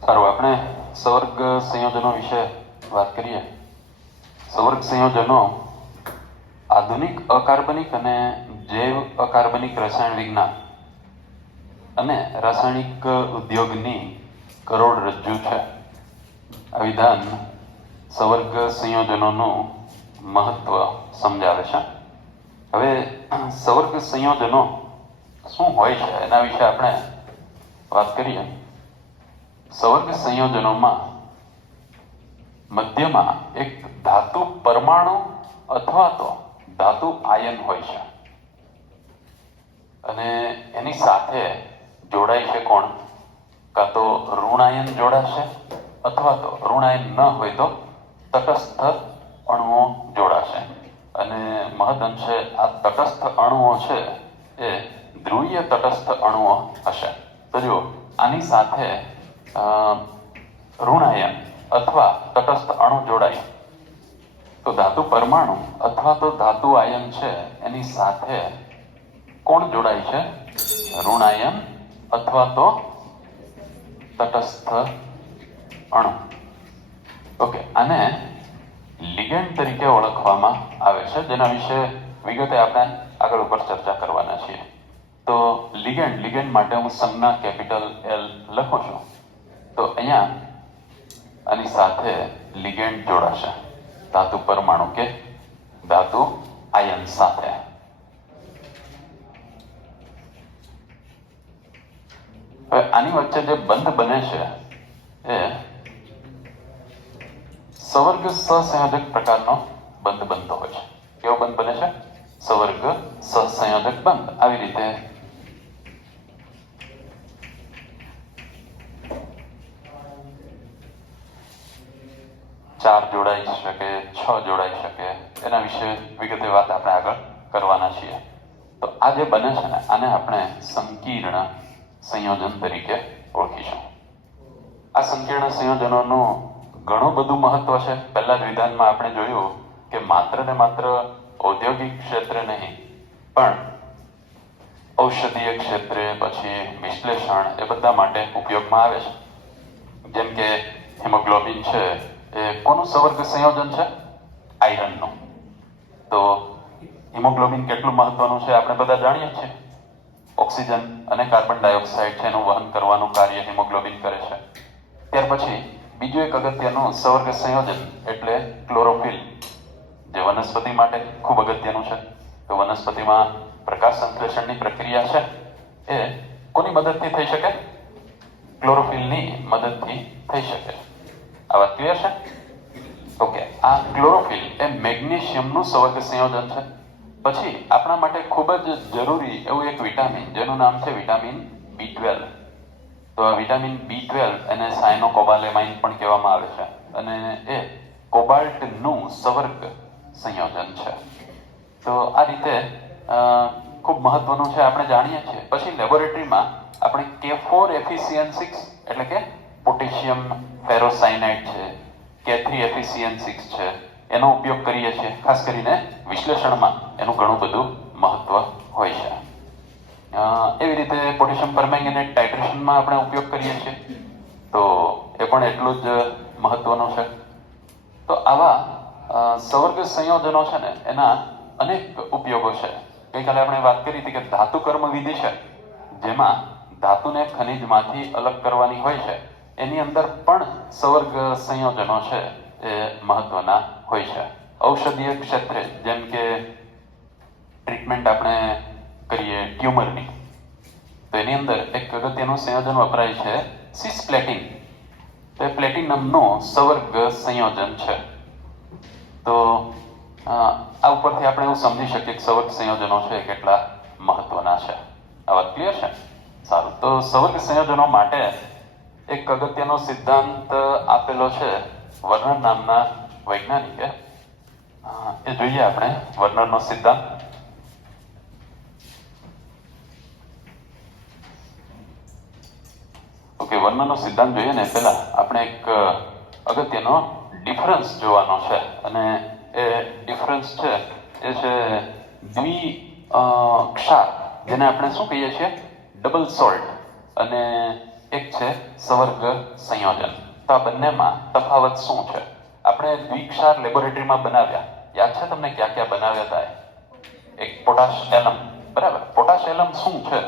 સારું, આપણે સવર્ગ સંયોજનો વિશે વાત કરીએ. સવર્ગ સંયોજનો આધુનિક અકાર્બનિક અને જૈવ અકાર્બનિક રસાયણ વિજ્ઞાન અને રાસાયણિક ઉદ્યોગની કરોડરજ્જુ છે. આ વિધાન સવર્ગ સંયોજનોનું મહત્વ સમજાવે છે. હવે સવર્ગ સંયોજનો શું હોય છે એના વિશે આપણે વાત કરીએ. સવર્ગ સંયોજનોમાં મધ્યમાં એક ધાતુ પરમાણુ અથવા તો ધાતુ આયન હોય છે અને એની સાથે જોડાય છે કોણ? કાં તો ઋણાયન જોડાશે અથવા તો ઋણાયન ન હોય તો તટસ્થ અણુઓ જોડાશે. અને મહદઅંશે આ તટસ્થ અણુઓ છે એ ધ્રુવીય તટસ્થ અણુઓ હશે. તો જો આની સાથે ઋણાયન અથવા તટસ્થ અણુ જોડાય તો ધાતુ પરમાણુ અથવા તો ધાતુ આયન છે એની સાથે કોણ જોડાય છે? ઋણાયન અથવા તો તટસ્થ અણુ. ઓકે, આને લિગેન્ડ તરીકે ઓળખવામાં આવે છે, જેના વિશે વિગતે આપણે આગળ ઉપર ચર્ચા કરવાના છીએ. તો લિગેન્ડ માટે હું સંજ્ઞા કેપિટલ L લખું છું. તો અહીંયા આની સાથે લિગેન્ડ જોડાશે ધાતુ પરમાણુ કે ધાતુ આયન સાથે. હવે આની વચ્ચે જે બંધ બને છે એ સવર્ગ સહસંયોજક પ્રકારનો બંધ બનતો હોય છે. કેવો બંધ બને છે? સવર્ગ સહસંયોજક બંધ. આવી રીતે ચાર જોડાઈ શકે, 6 જોડાઈ શકે, એના વિશે વિગતે વાત આપણે આગળ કરવાના છીએ. તો આ જે બને છે ને આને આપણે સંકીર્ણ સંયોજન તરીકે ઓળખીશું. આ સંકીર્ણ સંયોજનોનું ઘણું બધું મહત્વ છે. પહેલા જ વિધાનમાં આપણે જોયું કે માત્ર ને માત્ર ઔદ્યોગિક ક્ષેત્રે નહીં પણ ઔષધીય ક્ષેત્રે, પછી વિશ્લેષણ, એ બધા માટે ઉપયોગમાં આવે છે. જેમ કે હિમોગ્લોબિન છે એ કોનું સવર્ગ સંયોજન છે? આયરનનું. તો હિમોગ્લોબિન કેટલું મહત્વનું છે આપણે બધા જાણીએ છીએ. ઓક્સિજન અને કાર્બન ડાયોક્સાઇડ છે એનું વહન કરવાનું કાર્ય હિમોગ્લોબિન કરે છે. ત્યાર પછી બીજું એક અગત્યનું સવર્ગ સંયોજન એટલે ક્લોરોફિલ, જે વનસ્પતિ માટે ખૂબ અગત્યનું છે. તો વનસ્પતિમાં પ્રકાશ સંશ્લેષણની પ્રક્રિયા છે એ કોની મદદથી થઈ શકે? ક્લોરોફિલની મદદથી થઈ શકે. આ વાત ક્લિયર છે? ઓકે, આ ક્લોરોફિલ એ મેગ્નેશિયમનું સવર્ગ સંયોજન છે. પછી આપણા માટે ખૂબ જ જરૂરી એવું એક વિટામિન જેનું નામ છે વિટામિન B12. તો આ વિટામિન B12 એને સાયનોકોબાલેમાઇન પણ કહેવામાં આવે છે અને એ કોબાલ્ટનું સવર્ગ સંયોજન છે. તો આ રીતે ખૂબ મહત્વનું છે, આપણે જાણીએ છીએ. પછી લેબોરેટરીમાં આપણે K4 એટલે કે પોટેશિયમ ફેરોસાયનાઇડ છે, K3 છે, એનો ઉપયોગ કરીએ છીએ. ખાસ કરીને વિશ્લેષણમાં એનું ઘણું બધું મહત્વ હોય છે. એવી રીતે પોટેશિયમ પરમેંગેનેટ ટાઇટ્રેશનમાં આપણે ઉપયોગ કરીએ છીએ, તો એ પણ એટલું જ મહત્વનું છે. તો આવા સવર્ગ સંયોજનો છે ને એના અનેક ઉપયોગો છે. ગઈકાલે આપણે વાત કરી હતી કે ધાતુ કર્મ વિધિ છે, જેમાં ધાતુને ખનિજમાંથી અલગ કરવાની હોય છે. એની અંદર પણ સવર્ગ સંયોજનો છે એ મહત્વના હોય છે. ઔષધીય ક્ષેત્રે જેમ કે ટ્રીટમેન્ટ આપણે કરીએ ટ્યુમરની, તો એની અંદર એક અગત્યનું સંયોજન વપરાય છે સિસ્પ્લેટિન. તો એ પ્લેટિનમનું સવર્ગ સંયોજન છે. તો આ ઉપરથી આપણે એવું સમજી શકીએ કે સવર્ગ સંયોજનો છે એ કેટલા મહત્વના છે. આ વાત ક્લિયર છે? સારું, તો સવર્ગ સંયોજનો માટે એક અગત્યનો સિદ્ધાંત આપેલો છે વર્નર નામના વૈજ્ઞાનિકે. એ જોઈએ આપણે વર્નરનો સિદ્ધાંત. ઓકે, વર્નરનો સિદ્ધાંત જોઈએ ને પહેલા આપણે એક અગત્યનો ડિફરન્સ જોવાનો છે અને એ ડિફરન્સ છે એ છે ક્ષાર, જેને આપણે શું કહીએ છીએ? Double salt. અને એક છે સવર્ગ સંયોજન. તો આ બંનેમાં તફાવત શું છે? આપણે દ્વિક્ષાર લેબોરેટરીમાં બનાવ્યા, યાદ છે તમને ક્યાં ક્યાં બનાવ્યા હતા? એક પોટાશ એલમ, બરાબર. પોટાશ એલમ શું છે?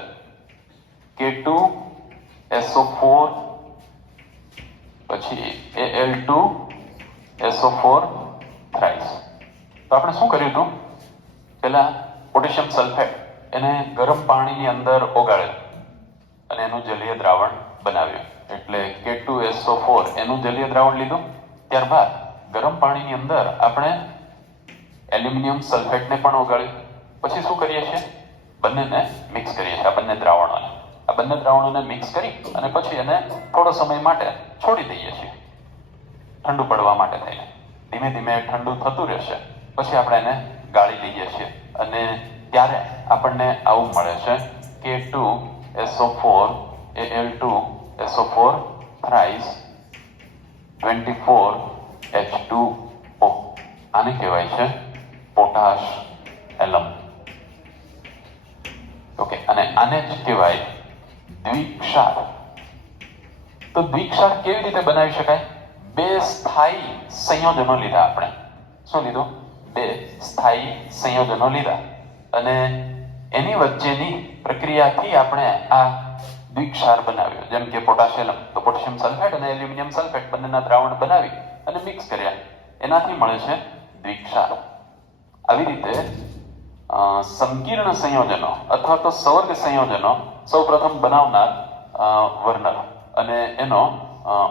K2SO4 પછી Al2SO4 થ્રાઇસ. તો આપણે શું કર્યું હતું? પહેલા પોટેશિયમ સલ્ફેટ એને ગરમ પાણીની અંદર ઓગાળ્યું અને એનું જલીય દ્રાવણ બનાવ્યું. એટલે K2SO4 એનું જલીય દ્રાવણ લીધું. ત્યારબાદ ગરમ પાણીની અંદર આપણે એલ્યુમિનિયમ સલ્ફેટને પણ ઓગાળ્યું. પછી શું કરીએ છીએ? બંનેને મિક્સ કરીએ છીએ. આ બંને દ્રાવણોને મિક્સ કરી અને પછી એને થોડો સમય માટે છોડી દઈએ છીએ ઠંડુ પડવા માટે થઈને. ધીમે ધીમે ઠંડુ થતું રહેશે. પછી આપણે એને ગાળી લઈએ છીએ અને ત્યારે આપણને આવું મળે છે K2SO4 Al2SO4 થ્રાઇસ 24H2O. આને કહેવાય છે પોટાશ એલમ. ઓકે, અને આને જ કહેવાય દ્વિક્ષાર. તો દ્વિક્ષાર કેવી રીતે બનાવી શકાય? બે સ્થાયી સંયોજનો લીધા આપણે. શું લીધું? બે સ્થાયી સંયોજનો લીધા અને એની વચ્ચેની પ્રક્રિયાથી આપણે આ દ્વિક્ષાર બનાવ્યો. જેમ કે પોટાશિયમ, તો પોટેશિયમ સલ્ફેટ અને એલ્યુમિનિયમ સલ્ફેટ બંનેના દ્રાવણ બનાવી અને મિક્સ કર્યા, એનાથી મળે છે દ્વિક્ષાર. આવી રીતે સંકીર્ણ સંયોજનો અથવા તો સવર્ગ સંયોજનો સૌપ્રથમ બનાવનાર વર્નર અને એનો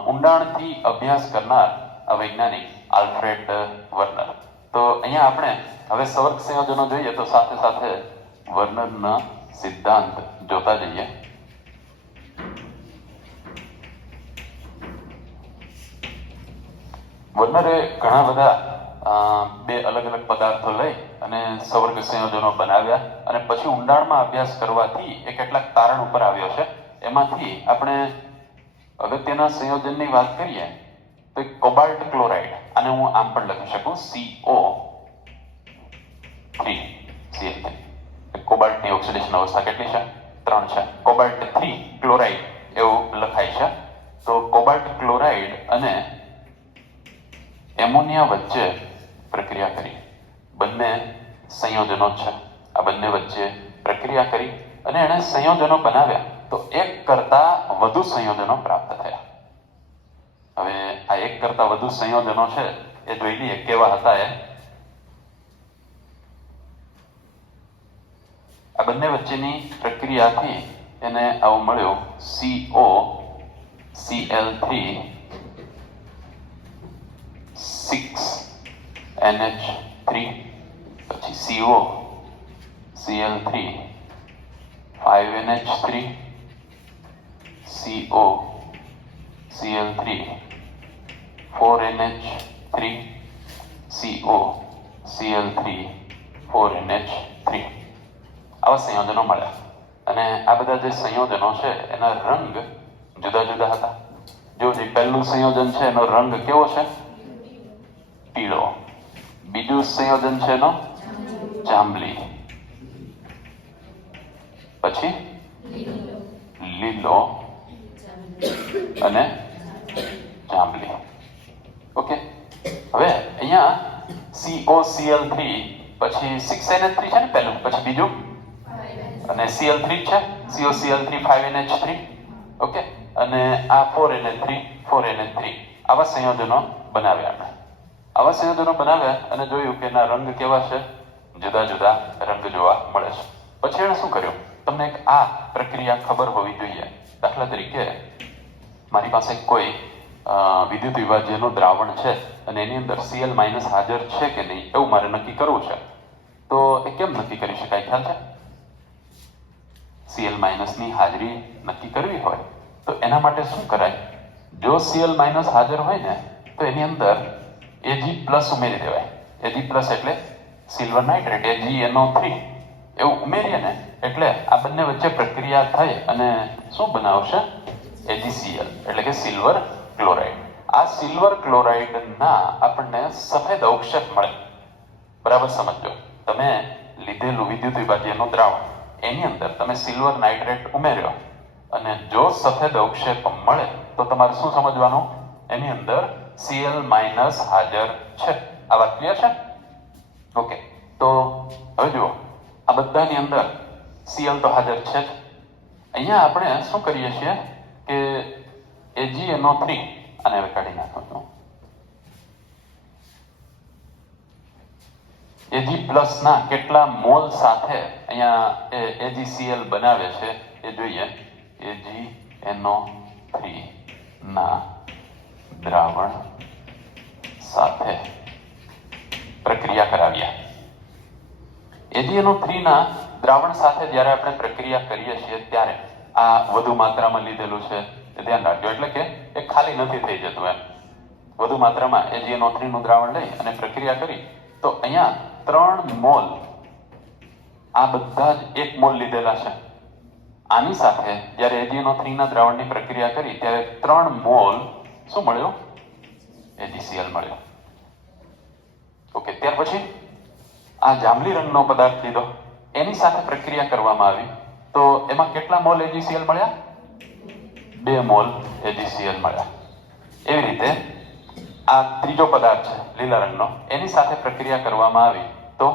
ઊંડાણથી અભ્યાસ કરનાર વૈજ્ઞાનિક આલ્ફ્રેડ વર્નર. તો અહીંયા આપણે હવે સવર્ગ સંયોજનો જોઈએ તો સાથે સાથે વર્નરના સિદ્ધાંત જોતા જઈએ. વર્નરે ઘણા બધા બે અલગ અલગ પદાર્થો લઈ અને સવર્ગ સંયોજનો બનાવ્યા અને પછી ઊંડાણમાં અભ્યાસ કરવાથી એ કેટલાક તારણ ઉપર આવ્યો છે. એમાંથી આપણે અગત્યના સંયોજનની વાત કરીએ તો કોબાલ્ટ ક્લોરાઇડ, આને હું આમ પણ લખી શકું CO3Cl3. કોબાલ્ટની ઓક્સિડેશન અવસ્થા કેટલી છે? 3 છે. કોબાલ્ટ 3 ક્લોરાઇડ એવું લખાય છે. તો કોબાલ્ટ ક્લોરાઇડ અને એમોનિયા વચ્ચે પ્રક્રિયા કરી, બંને સંયોજનો છે, આ બંને વચ્ચે પ્રક્રિયા કરી અને એણે સંયોજનો બનાવ્યા. તો એક કરતા વધુ સંયોજનો પ્રાપ્ત થયા. હવે આ એક કરતા વધુ સંયોજનો છે એ જોઈ લઈએ કેવા હતા એ. આ બંને વચ્ચેની પ્રક્રિયાથી એને આવું મળ્યું COCl3 6NH3 પછી COCl3 5NH3 COCl3 4NH3 COCl3 4NH3 આવા સંયોજનો મળ્યા. અને આ બધા જે સંયોજનો છે એના રંગ જુદા જુદા હતા. જો જે પહેલું સંયોજન છે એનો રંગ કેવો છે? પીળો. બીજું સંયોજન છે એનો જાંબલી, પછી લીલો અને જાંબલી. ઓકે, હવે અહીંયા COCl3 પછી 6NH3 છે ને પહેલું, પછી બીજું અને Cl3 છે, COCl3 5NH3. ઓકે, અને આ 4NH3 આવા સંયોજનો બનાવ્યા. આવા સંયોજનો બનાવ્યા અને જોયું કે એના રંગ કેવા છે? જુદા જુદા રંગ જોવા મળે છે. પછી એણે શું કર્યું? તમને એક આ પ્રક્રિયા ખબર હોવી જોઈએ. દાખલા તરીકે મારી પાસે કોઈ વિદ્યુત વિભાજ્યનું દ્રાવણ છે અને એની અંદર Cl- હાજર છે કે નહીં એવું મારે નક્કી કરવું છે. તો એ કેમ નક્કી કરી શકાય? ખ્યાલ છે? Cl- ની હાજરી નક્કી કરવી હોય તો એના માટે શું કરાય? જો Cl- હાજર હોય ને તો એની અંદર Ag+ ઉમેરી દેવાય. Ag+ એટલે સિલ્વર નાઇટ્રેટ, AgNO3 એવું ઉમેરીએ ને એટલે આ બંને વચ્ચે પ્રક્રિયા થઈ અને શું બનાવશે? AgCl એટલે કે સિલ્વર ક્લોરાઇડ. આ સિલ્વર ક્લોરાઇડના આપણને સફેદ અવક્ષેપ મળે. બરાબર સમજો. તમે લીધેલું વિદ્યુત વિભાજ્યનું દ્રાવણ એની અંદર તમે સિલ્વર નાઇટ્રેટ ઉમેર્યો અને અને જો સફેદ અવક્ષેપ મળે તો તમારે શું સમજવાનું? એની અંદર Cl માઇનસ હાજર છે. આ વાત ક્લિયર છે? ઓકે, તો હવે જુઓ, આ બધાની અંદર Cl તો હાજર છે જ. અહીંયા આપણે શું કરીએ છીએ કે AgNO3 આને હવે કાઢી નાખો છો. Ag પ્લસ ના કેટલા મોલ સાથે અહીંયા AgCl બનાવે છે એ જોઈએ. AgNO3 ના દ્રાવણ સાથે પ્રક્રિયા કરાવ્યા. AgNO3 ના દ્રાવણ સાથે જ્યારે આપણે પ્રક્રિયા કરીએ છીએ ત્યારે આ વધુ માત્રામાં લીધેલું છે એ ધ્યાન રાખજો. એટલે કે એ ખાલી નથી થઈ જતું એમ. વધુ માત્રામાં AgNO3 નું દ્રાવણ લઈ અને પ્રક્રિયા કરી તો અહીંયા 3 મોલ, આ બધા જ 1 મોલ લીધેલા છે. આની સાથે જ્યારે AgNO3 ના દ્રાવણની પ્રક્રિયા કરી ત્યારે 3 મોલ શું મળ્યો? AgCl મળ્યો. ઓકે, ત્યાર પછી આ જાંબલી રંગનો પદાર્થ લીધો, એની સાથે પ્રક્રિયા કરવામાં આવી તો એમાં કેટલા મોલ AgCl મળ્યા? 2 મોલ AgCl મળ્યા. એવી રીતે આ ત્રીજો પદાર્થ છે લીલા રંગનો, એની સાથે પ્રક્રિયા કરવામાં આવી તો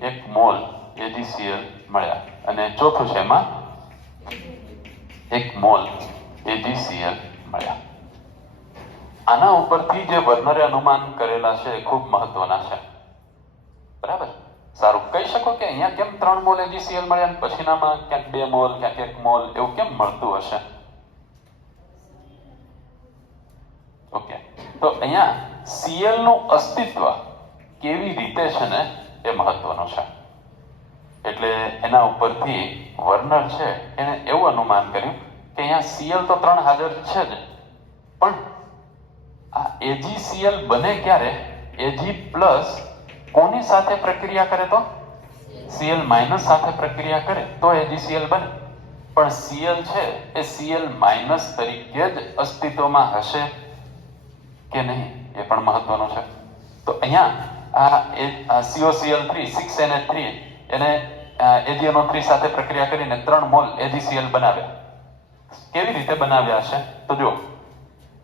1 મોલ AgCl મળ્યા. અને ચોથું છે એમાં 1 મોલ AgCl મળ્યા. આના ઉપરથી જે વર્નરે અનુમાન કરેલા છે એ ખૂબ મહત્વના છે. બરાબર, સારું. કહી શકો કે અહીંયા કેમ 3 મોલ AgCl મળ્યા અને પછીનામાં ક્યાંક 2 મોલ, ક્યાંક 1 મોલ, એવું કેમ મળતું હશે? ઓકે, તો અહીંયા Cl નું અસ્તિત્વ કેવી રીતે છે ને એ મહત્વનું છે. એટલે એના ઉપરથી વર્નર છે એને એવું અનુમાન કર્યું કે અહીંયા Cl તો 3 હાજર છે જ, પણ આ AgCl બને ક્યારે? Ag પ્લસ કોની સાથે પ્રક્રિયા કરે તો? Cl માઇનસ સાથે પ્રક્રિયા કરે તો AgCl બને. પણ Cl છે એ Cl માઇનસ તરીકે જ અસ્તિત્વમાં હશે કે નહીં એ પણ મહત્વનું છે. તો અહીંયા આ COCl3 6NH3 એને AgNO3 સાથે પ્રક્રિયા કરીને 3 મોલ AgCl બનાવ્યા. કેવી રીતે બનાવ્યા હશે? તો જો,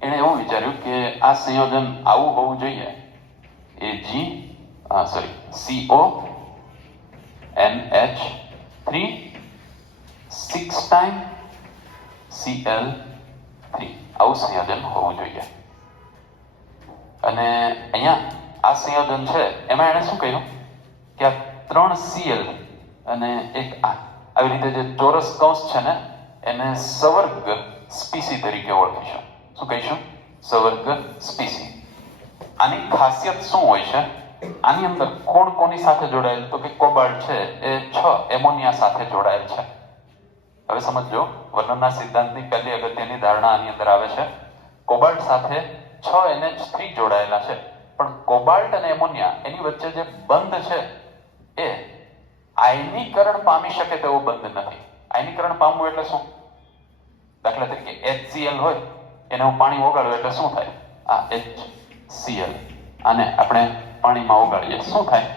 એણે એવું વિચાર્યું કે આ સંયોજન આવું હોવું જોઈએ. CONH3 6 ટાઈમ Cl3 આવું સંયોજન હોવું જોઈએ. અને અહીંયા આ સંયોજન છે એમાં એણે શું કહ્યું કે આ 3 Cl અને એક આવી રીતે જે ચોરસ કૌંસ છે ને એને સવર્ગ સ્પીસી તરીકે ઓળખીશું. શું કહીશું? સવર્ગ સ્પીસી. આની ખાસિયત શું હોય છે? આની અંદર કોણ કોની સાથે જોડાયેલ? તો કે કોબાલ્ટ છે એ 6 એમોનિયા સાથે જોડાયેલ છે. હવે સમજો, વર્ણનના સિદ્ધાંતની પહેલી અગત્યની ધારણા આની અંદર આવે છે. કોબાલ્ટ સાથે 6 NH3 જોડાયેલા છે, પણ કોબાલ્ટ અને એમોનિયા એની વચ્ચે જે બંધ છે એ આયનીકરણ પામી શકે તેવો બંધ નથી. આયનીકરણ પામવું એટલે શું? દાખલા તરીકે HCl હોય એને હું પાણી ઓગાળું એટલે શું થાય? આ HCl આને આપણે પાણીમાં ઓગાળીએ, શું થાય?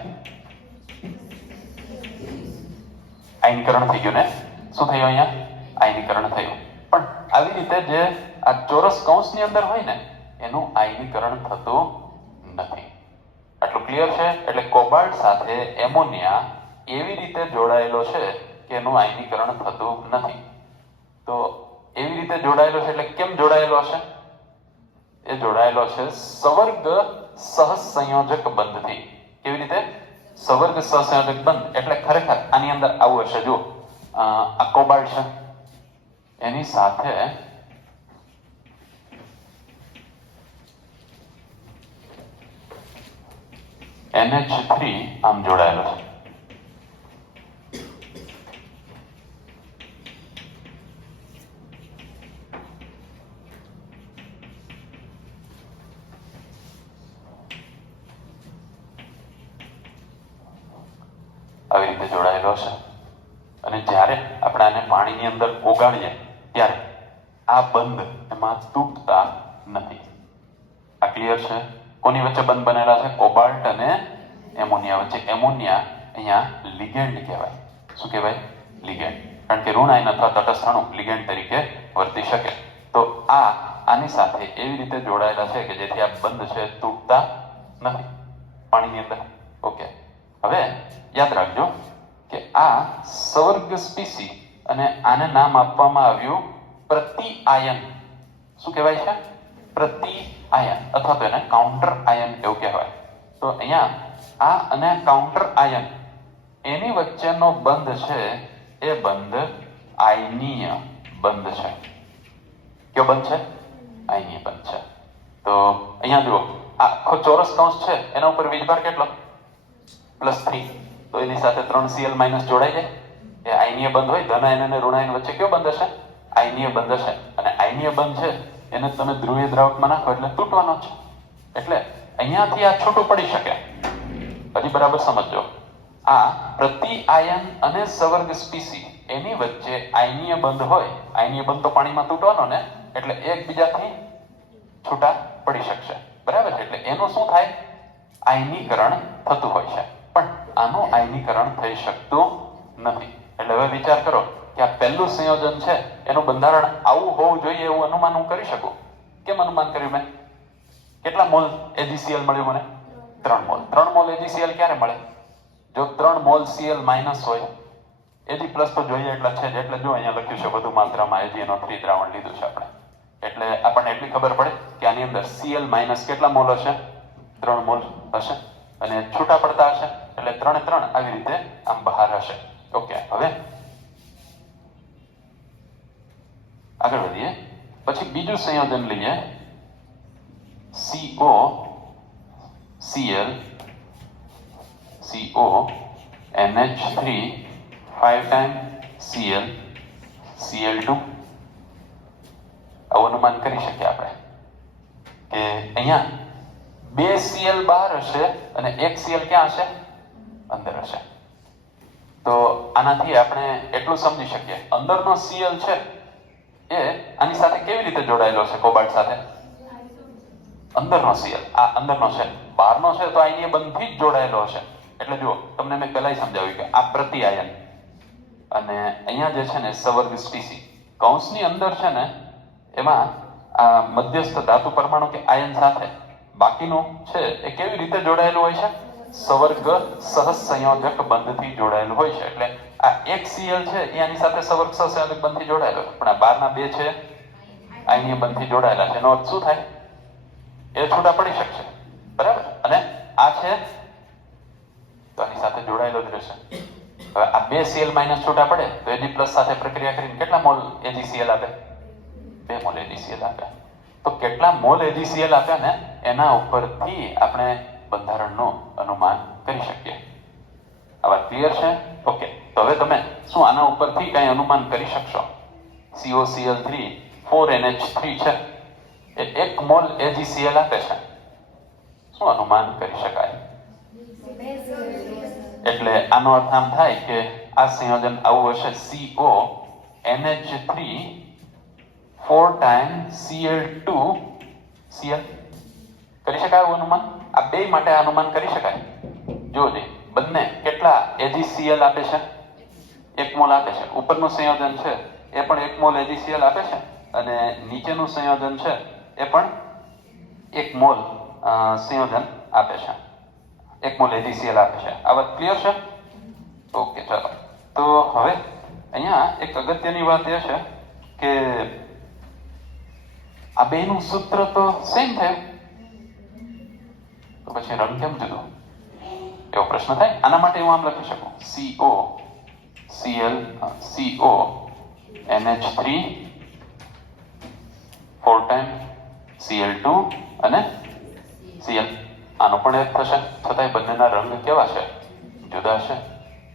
આયનીકરણ થઈ ગયું ને? શું થયું અહીંયા? આયનીકરણ થયું. પણ આવી રીતે જે આ ચોરસ કૌંસની અંદર હોય ને એનું આયનીકરણ થતું નથી. આટલું ક્લિયર છે? એટલે કોબાલ્ટ સાથે એમોનિયા એવી રીતે જોડાયેલો છે કે એનું આયનીકરણ થતું નથી. તો એવી રીતે જોડાયેલો છે એટલે કેમ જોડાયેલો છે? એ જોડાયેલો છે સવર્ગ સહસંયોજક બંધથી. કેવી રીતે? સવર્ગ સહસંયોજક બંધ એટલે ખરેખર આની અંદર આવું હશે. જો આ કોબાલ્ટ છે એની સાથે NH3 આમ જોડાયેલો છે. આવી રીતે જોડાયેલો છે. અને જ્યારે આપણે આને પાણીની અંદર ઓગાળીએ ત્યારે આ બંધ એમાં તૂટતા નથી. આ ક્લિયર છે? કોની વચ્ચે બંધ બનેલા છે? કોબાલ્ટ અને એમોનિયા વચ્ચે. એમોનિયા અહીંયા લિગેન્ડ કહેવાય. શું કહેવાય? લિગેન્ડ. કારણ કે ઋણ આયન અથવા તટસ્થ અણુ લિગેન્ડ તરીકે વર્તી શકે. તો આની સાથે એવી રીતે જોડાયેલા છે કે જેથી આ બંધ છે તૂટતા નથી પાણીની અંદર. ઓકે, હવે યાદ રાખજો કે આ સવર્ગ સ્પીસી અને આને નામ આપવામાં આવ્યું પ્રતિ આયન. શું કહેવાય છે? પ્રતિ આયન, અથવા તો એને કાઉન્ટર આયન એવું કહેવાય. તો અહીંયા આ અને કાઉન્ટર આયન એની વચ્ચેનો બંધ છે એ બંધ આયનીય બંધ છે. કયો બંધ છે? આયનીય બંધ છે. તો અહીંયા જુઓ, આખો ચોરસ કૌંસ છે એના ઉપર વીજભાર કેટલો? +3. તો એની સાથે 3Cl- જોડાઈ જાય. એ આયનીય બંધ હોય. ધન આયન અને ઋણ આયન વચ્ચે કયો બંધ હશે? આયનીય બંધ હશે. અને આયનીય બંધ છે એને તમે ધ્રુવીય દ્રાવકમાં નાખો એટલે તૂટવાનો છે. એટલે અહીંયાથી આ છૂટું પડી શકે. હજી બરાબર સમજો. આ પ્રતિ આયન અને સવર્ગ સ્પીસી એની વચ્ચે આયનીય બંધ હોય. આયનીય બંધ તો પાણીમાં તૂટવાનો ને, એટલે એકબીજાથી છૂટા પડી શકશે. બરાબર? એટલે એનું શું થાય? આયનીકરણ થતું હોય છે. પણ આનું આયનીકરણ થઈ શકતું નથી. એટલે હવે વિચાર કરો કે આ પહેલું સંયોજન છે એનું બંધારણ આવું હોવું જોઈએ એવું અનુમાન હું કરી શકું. કેમ અનુમાન કર્યું મેં? કેટલા મોલ AgCl મળ્યું મને? 3 મોલ. 3 મોલ AgCl ક્યારે મળે? જો 3 મોલ Cl- હોય. Ag+ તો જોઈએ એટલા છે જ. એટલે જો અહીંયા લખ્યું છે વધુ માત્રામાં AgNO3 દ્રાવણ લીધું છે આપણે. એટલે આપણને એટલી ખબર પડે કે આની અંદર Cl- કેટલા મોલ હશે? 3 મોલ હશે. અને છૂટા પડતા હશે એટલે 3 એ 3 આવી રીતે આમ બહાર હશે. ઓકે, હવે આગળ વધીએ. પછી બીજું સંયોજન લઈએ. CO NH3 5 time Cl Cl2. આવું અનુમાન કરી શકીએ આપણે કે અહીંયા 2 Cl બહાર હશે અને 1 Cl ક્યાં હશે? અંદર હશે. તો આનાથી આપણે એટલું સમજી શકીએ, અંદરનો Cl છે એ આની સાથે કેવી રીતે જોડાયેલો છે? કોબાલ્ટ સાથે. અંદરનો Cl આ અંદરનો છે, બહારનો છે તો આયનીય બંધથી જ જોડાયેલો હશે. એટલે જુઓ, તમને મેં પહેલા સમજાવ્યું કે આ પ્રતિ આયન અને અહીંયા જે છે ને સવર્ગ સ્પીસી કૌંસની અંદર છે ને એમાં આ મધ્યસ્થ ધાતુ પરમાણુ કે આયન સાથે બાકીનું છે એ કેવી રીતે જોડાયેલું હોય છે? સવર્ગ સહસંયોજક બંધથી જોડાયેલું હોય છે. એટલે આ 1 Cl છે એ આની સાથે સવર્ગ સહસંયોજક બંધથી જોડાયેલો છે, પણ આ બહારના 2 છે આયનીય બંધથી જોડાયેલા છે. એનો અર્થ શું થાય? એ છૂટા પડી શકશે. બરાબર? અને આ છે તો આની સાથે જોડાયેલો જ રહેશે. હવે આ 2 Cl- છૂટા પડે તો Ag+ સાથે પ્રક્રિયા કરીને કેટલા મોલ AgCl આપે? 2 મોલ AgCl આપે. તો કેટલા મોલ AgCl આપ્યા ને એના ઉપરથી આપણે બંધારણનું અનુમાન કરી શકીએ. આ વાત ક્લિયર છે? ઓકે, તો હવે તમે શું આના ઉપરથી કઈ અનુમાન કરી શકશો? COCl3 4NH3 છે એ 1 મોલ AgCl આપે છે. શું અનુમાન કરી શકાય? એટલે આનો અર્થ આમ થાય કે આ સંયોજન આવું હશે. CO NH3 4 time Cl2 Cl. કરી શકાય આવું અનુમાન? આ બે માટે આ અનુમાન કરી શકાય. જોજે બંને કેટલા AgCl આપે છે? 1 મોલ આપે છે. ઉપરનું સંયોજન છે એ પણ 1 મોલ AgCl આપે છે અને નીચેનું સંયોજન છે એ પણ 1 મોલ સંયોજન આપે છે. 1 મોલ AgCl આપે છે. આ વાત ક્લિયર છે? ઓકે, ચાલો. તો હવે અહીંયા એક અગત્યની વાત એ છે કે આ બેનું સૂત્ર તો સેમ થયું, તો પછી રંગ કેમ જુદો? એવો પ્રશ્ન થાય. આના માટે હું આમ લખી શકું CO NH3 4 ટાઈમ Cl2 અને Cl. આનો પણ એક થશે, છતાંય બંનેના રંગ કેવા છે? જુદા છે.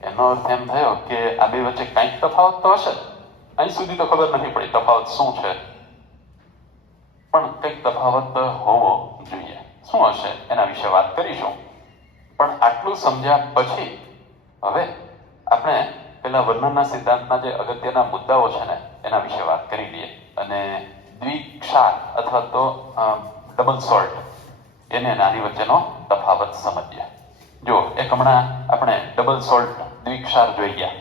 એનો અર્થ એમ થયો કે આ બે વચ્ચે કંઈક તફાવત તો હશે. અહીં સુધી તો ખબર નથી પડી તફાવત શું છે, પણ કંઈક તફાવત હોવો જોઈએ. શું હશે એના વિશે વાત કરીશું. પણ આટલું સમજ્યા પછી હવે આપણે પેલા વર્ણનના સિદ્ધાંતના જે અગત્યના મુદ્દાઓ છે ને એના વિશે વાત કરી લઈએ અને દ્વિક્ષાર અથવા તો ડબલ સોલ્ટ એને નાની વચ્ચેનો તફાવત સમજીએ. જો એક હમણાં આપણે ડબલ સોલ્ટ દ્વિક્ષાર જોઈ ગયા.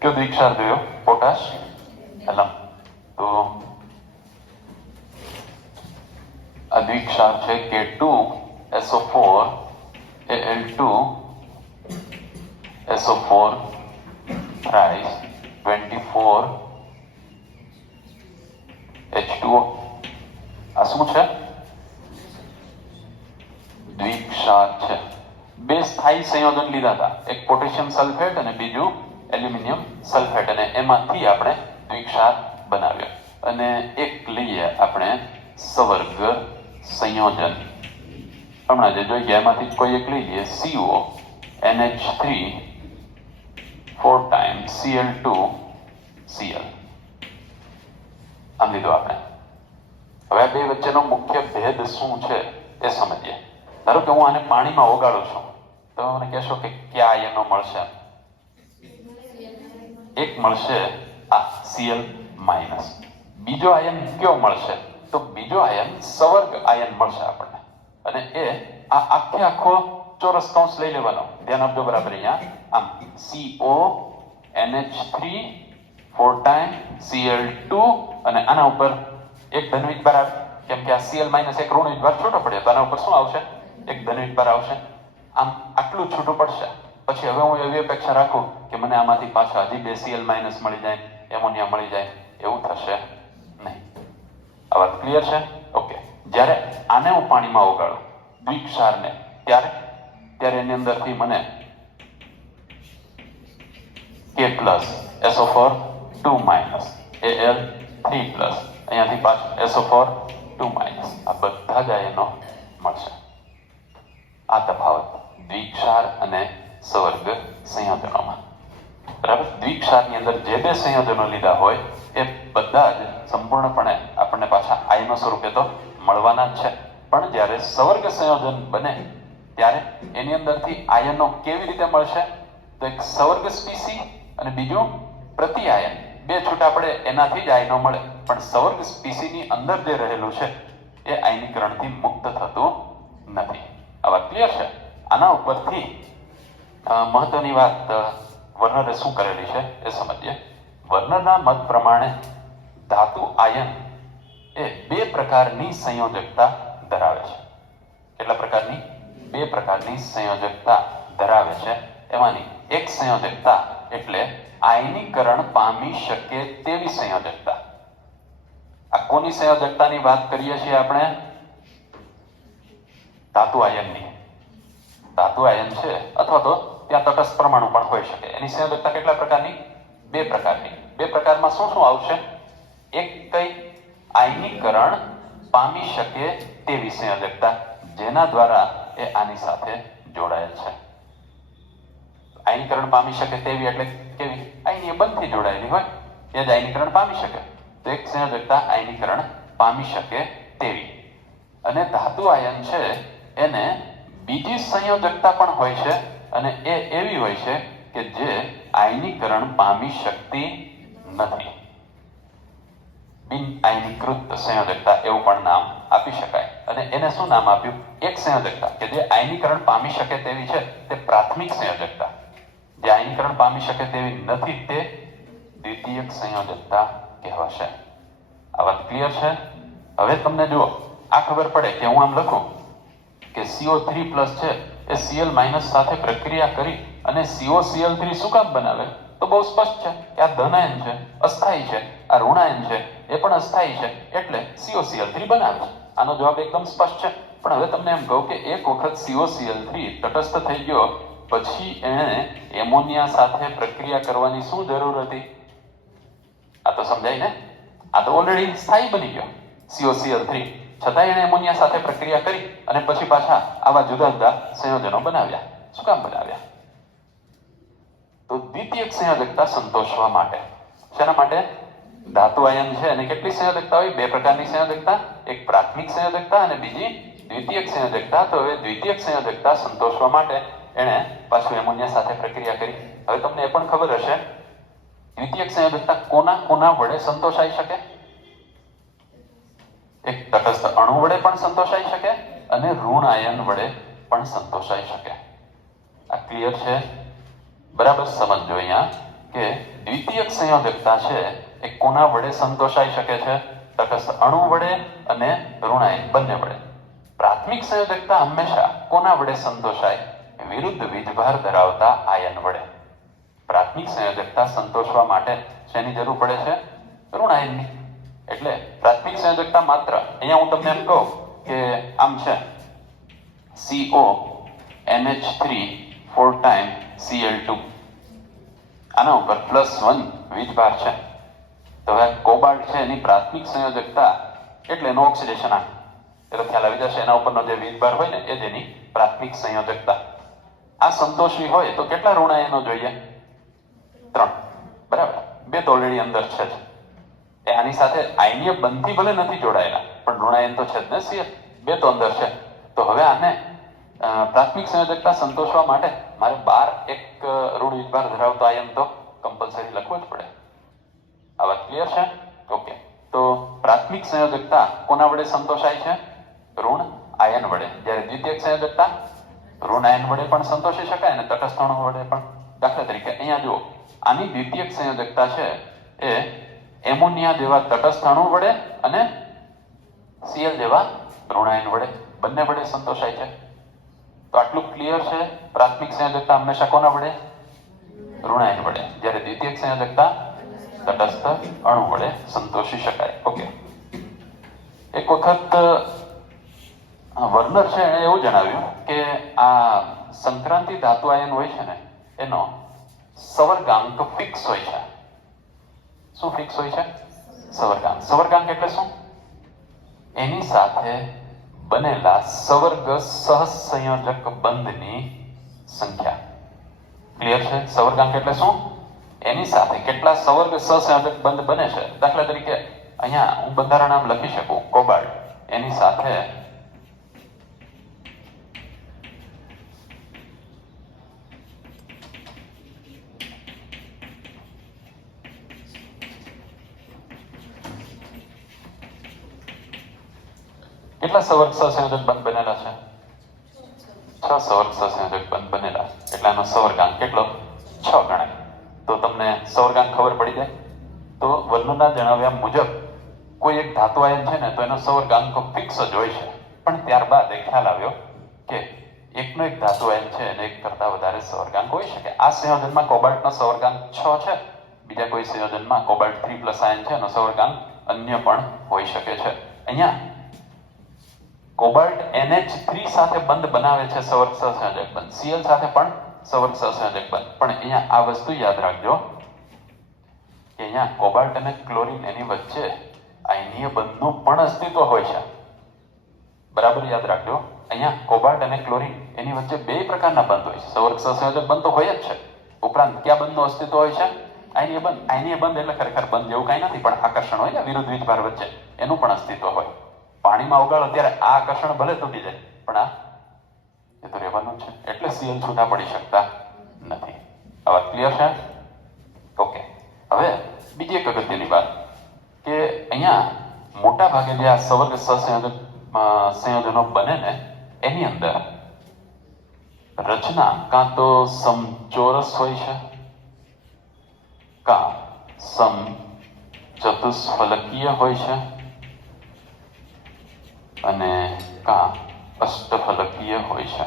કયો દ્વિક્ષાર જોયો? પોટાશ એલમ. તો આ દ્વિક્ષાર છે K2SO4 Al2 SO4 thrice 24 H2O. આ શું છે? દ્વિક્ષાર છે. બે સ્થાયી સંયોજન લીધા હતા, એક પોટેશિયમ સલ્ફેટ અને બીજું એલ્યુમિનિયમ સલ્ફેટ, અને એમાંથી આપણે દ્વિક્ષાર બનાવ્યો. અને એક લઈએ આપણે સવર્ગ સંયોજન. હમણાં જે જોઈ ગયા એમાંથી કોઈ એક લઈ લઈએ. CO NH3 4 times Cl2 Cl. આમ લીધું આપણે. હવે આ બે વચ્ચેનો મુખ્ય ભેદ શું છે એ સમજીએ. ધારો કે હું આને પાણીમાં ઓગાળું છું તો મને કહેશો કે કયા આયનો મળશે? એક મળશે આ Cl માઇનસ. બીજો આયન કયો મળશે? તો બીજો આયન સવર્ગ આયન મળશે આપણને. અને એ આ આખો ચોરસ કૌંસ લઈ લેવાનો. ધ્યાન આપજો બરાબર અહીંયા. આમ CO NH3 4 times Cl2 અને આના ઉપર એક ધન વીજભાર આવે, કેમ કે આ Cl માઇનસ એક ઋણ વીજભાર છૂટો પડ્યો તો આના ઉપર શું આવશે? એક ધન વીજભાર આવશે. આમ આટલું છૂટું પડશે. પછી હવે હું એવી અપેક્ષા રાખું કે મને આમાંથી પાછા હજી બે Cl માઇનસ મળી જાય, એમોનિયા મળી જાય, એવું થશે નહીં. આ વાત ક્લિયર છે? ઓકે. જ્યારે આને હું પાણીમાં ઓગાળું દ્વિક્ષારને, ત્યારે એની અંદરથી મને K plus SO4 2 minus Al3 plus અહીંયાથી પાછું SO4 2 માઇનસ આ બધા જ આયનો મળશે. આ તફાવત દ્વિક્ષાર અને સવર્ગ સંયોજનોમાં. બરાબર. દ્વિક્ષારની અંદર જે બે સંયોજનો લીધા હોય એ બધા જ સંપૂર્ણપણે આપણને પાછા આયનો સ્વરૂપે તો મળવાના જ છે. પણ જ્યારે સવર્ગ સંયોજન બને ત્યારે એની અંદરથી આયનો કેવી રીતે મળશે? તો એક સવર્ગ સ્પીસી અને બીજું પ્રતિ આયન, બે છૂટા પડે એનાથી જ આયનો મળે. પણ સવર્ગ સ્પીસીની અંદર જે રહેલું છે એ આયનીકરણથી મુક્ત થતું નથી. આ વાત ક્લિયર છે? આના ઉપરથી મહત્વની વાત વર્નરે શું કરેલી છે એ સમજીએ. વર્નરના મત પ્રમાણે ધાતુ આયન એ બે પ્રકારની સંયોજકતા ધરાવે છે. કેટલા પ્રકારની? બે પ્રકારની સંયોજકતા ધરાવે છે. એમાંની એક સંયોજકતા એટલે આયનીકરણ પામી શકે તેવી સંયોજકતા. આ કોની સંયોજકતાની વાત કરીએ છીએ આપણે? ધાતુ આયનની. ધાતુ આયન છે અથવા તો ત્યાં તટસ્થ પરમાણુ પણ હોઈ શકે. એની સંયોજકતા કેટલા પ્રકારની? બે પ્રકારની. બે પ્રકારમાં શું શું આવશે? એક કઈ? આયનીકરણ પામી શકે તેવી સંયોજકતા, જેના દ્વારા એ આની સાથે જોડાયેલ છે. આયનીકરણ પામી શકે તેવી એટલે કેવી? આયનીય બંધથી જોડાયેલી હોય એ જ આયનીકરણ પામી શકે. તો એક સંયોજકતા આયનીકરણ પામી શકે તેવી. અને ધાતુ આયન છે એને બીજી સંયોજકતા પણ હોય છે, અને એ એવી હોય છે કે જે આયનીકરણ પામી શકતી નથી. બિન આયનીકૃત સંયોજકતા એવું પણ નામ આપી શકાય. અને એને શું નામ આપ્યું? એક સંયોજકતા કે જે આયનીકરણ પામી શકે તેવી છે તે પ્રાથમિક સંયોજકતા, જે આયનીકરણ પામી શકે તેવી નથી તે દ્વિતીયક સંયોજકતા કહેવાશે. આ વાત ક્લિયર છે? હવે તમને જુઓ આ ખબર પડે કે હું આમ લખું કે CO3 પ્લસ છે એ Cl માઇનસ સાથે પ્રક્રિયા કરી અને COCl3 શું કામ બનાવે? તો બહુ સ્પષ્ટ છે કે આ ધનાયન છે, અસ્થાયી છે, આ ઋણાયન છે એ પણ અસ્થાયી છે, એટલે COCl3 બનાવે છે. આનો જવાબ એકદમ સ્પષ્ટ છે. પણ હવે તમને એમ કહું કે એક વખત COCl3 તટસ્થ થઈ ગયો પછી એને એમોનિયા સાથે પ્રક્રિયા કરવાની શું જરૂર હતી? આ તો સમજાય ને? આ તો ઓલરેડી સ્થાયી બની ગયો COCl3, છતાં એણે એમોનિયા સાથે પ્રક્રિયા કરી અને પછી પાછા આવા જુદા જુદા સંયોજનો બનાવ્યા. શું કામ બનાવ્યા? તો દ્વિતીયક સંયોજકતા સંતોષવા માટે. શેના માટે? ધાતુ આયન છે અને કેટલી સંયોજકતા હોય? બે પ્રકારની સંયોજકતા, એક પ્રાથમિક સંયોજકતા અને બીજી દ્વિતીયક સંયોજકતા. તો હવે દ્વિતીયક સંયોજકતા સંતોષવા માટે એણે પાછું એમોનિયા સાથે પ્રક્રિયા કરી. હવે તમને એ પણ ખબર હશે દ્વિતીયક સંયોજકતા કોના વડે સંતોષાઈ શકે? એક તટસ્થ અણુ વડે પણ સંતોષાઈ શકે અને ઋણ આયન વડે પણ સંતોષાઈ શકે. આ ક્લિયર છે? બરાબર સમજો અહીંયા કે દ્વિતીયક સંયોજકતા છે એ કોના વડે સંતોષાઈ શકે છે? તટસ્થ અણુ વડે અને ઋણાયન બંને વડે. પ્રાથમિક સંયોજકતા હંમેશા કોના વડે સંતોષાય? વિરુદ્ધ વીજભાર ધરાવતા આયન વડે. પ્રાથમિક સંયોજકતા સંતોષવા માટે શેની જરૂર પડે છે? ઋણાયનની. એટલે પ્રાથમિક સંયોજકતા માત્ર અહીંયા હું તમને એમ કહું કે આમ છે CO NH3 4 ટાઈમ Cl2, આના ઉપર +1 વીજભાર છે. તો હવે કોબાલ્ટ છે એની પ્રાથમિક સંયોજકતા એટલે એનો ઓક્સિડેશન આંક, એટલે ખ્યાલ આવી જશે એના ઉપરનો જે વીજભાર હોય ને એ જ એની પ્રાથમિક સંયોજકતા. આ સંતોષવી હોય તો કેટલા ઋણાયનો જોઈએ? 3. બરાબર. 2 તો ઓલરેડી અંદર છે જ. એ આની સાથે આયનીય બંધથી ભલે નથી જોડાયેલા પણ ઋણાયન તો છે જ ને Cl. 2 તો અંદર છે. તો હવે આને પ્રાથમિક સંયોજકતા સંતોષવા માટે મારે 12 એક ઋણ વીજભાર ધરાવતો આયન તો કમ્પલસરી લખવો જ પડે. આ વાત ક્લિયર છે? ઓકે. તો પ્રાથમિક સંયોજકતા કોના વડે સંતોષાય છે? ઋણ આયન વડે. જ્યારે દ્વિતીયક સંયોજકતા ઋણ આયન વડે પણ સંતોષી શકાય અને તટસ્થ અણુ વડે પણ. દાખલા તરીકે અહીંયા જુઓ, આની દ્વિતીયક સંયોજકતા છે એ એમોનિયા જેવા તટસ્થ અણુ વડે અને Cl જેવા ઋણાયન વડે બંને વડે સંતોષાય છે. તો આટલું ક્લિયર છે. પ્રાથમિક સંયોજકતા હંમેશા કોના વડે? ઋણાયન વડે. જ્યારે દ્વિતીયક સંયોજકતા તટસ્થ અણુ વડે સંતોષી શકાય. ઓકે. એક વખત વર્નર છે એણે એવું જણાવ્યું કે આ સંક્રાંતિ ધાતુ આયન હોય છે ને એનો સવર્ગાંક ફિક્સ હોય છે. શું ફિક્સ હોય છે? સવર્ગાંક. સવર્ગાંક એટલે શું? એની સાથે બનેલા સવર્ગ સહસંયોજક બંધની સંખ્યા. ક્લિયર છે? સવર્ગાંક એટલે શું? એની સાથે કેટલા સવર્ગ સહસંયોજક બંધ બને છે. દાખલા તરીકે અહીંયા હું બંધારણ નામ લખી શકું કોબાલ્ટ, એની સાથે કેટલા સવર્ગ સહસંયોજક બંધ બનેલા છે? 6 સવર્ગ સહસંયોજક બંધ બનેલા. એટલે આનો સવર્ગાંક કેટલો? 6 ગણાય. તો તમને સવર્ગાંક ખબર પડી જાય. તો વર્નરના જણાવ્યા મુજબ કોઈ એક ધાતુ આયન છે ને તો એનો સવર્ગાંક ફિક્સ જ હોય છે. પણ ત્યારબાદ એ ખ્યાલ આવ્યો કે એકનો એક ધાતુ આયન છે અને એક કરતા વધારે સવર્ગાંક હોઈ શકે. આ સંયોજનમાં કોબાલ્ટનો સવર્ગાંક 6 છે. બીજા કોઈ સંયોજનમાં કોબાલ્ટ 3+ આયન છે એનો સવર્ગાંક અન્ય પણ હોઈ શકે છે. અહીંયા કોબાલ્ટ NH3 સાથે બંધ બનાવે છે સવર્ગ સહસંયોજક બંધ. Cl સાથે પણ સવર્ગ સહસંયોજક બંધ. પણ અહીંયા આ વસ્તુ યાદ રાખજો કે અહીંયા કોબાલ્ટ અને ક્લોરીન એની વચ્ચે આયનીય બંધનું પણ અસ્તિત્વ હોય છે. બરાબર યાદ રાખજો. અહીંયા કોબાલ્ટ અને ક્લોરીન એની વચ્ચે 2 પ્રકારના બંધ હોય છે. સવર્ગ સહસંયોજક બંધ તો હોય જ છે. ઉપરાંત કયા બંધનું અસ્તિત્વ હોય છે? આયનીય બંધ. આયનીય બંધ એટલે ખરેખર બંધ જેવું કાંઈ નથી, પણ આકર્ષણ હોય ને વિરુદ્ધ વીજભાર વચ્ચે, એનું પણ અસ્તિત્વ હોય. પાણીમાં ઓગાળો ત્યારે આ આકર્ષણ ભલે તૂટી જાય પણ આ એ તો રહેવાનું છે. એટલે Cl છૂટા પડી શકતા નથી. આ વાત ક્લિયર છે? ઓકે. હવે બીજી એક અગત્યની વાત કે અહીંયા મોટા ભાગે જે આ સવર્ગ સહસંયોજક સંયોજનો બને ને એની અંદર રચના કાં તો સમચોરસ હોય છે કાં સમચતુષ્ફલકીય હોય છે અને કાં અષ્ટફલકીય હોય છે.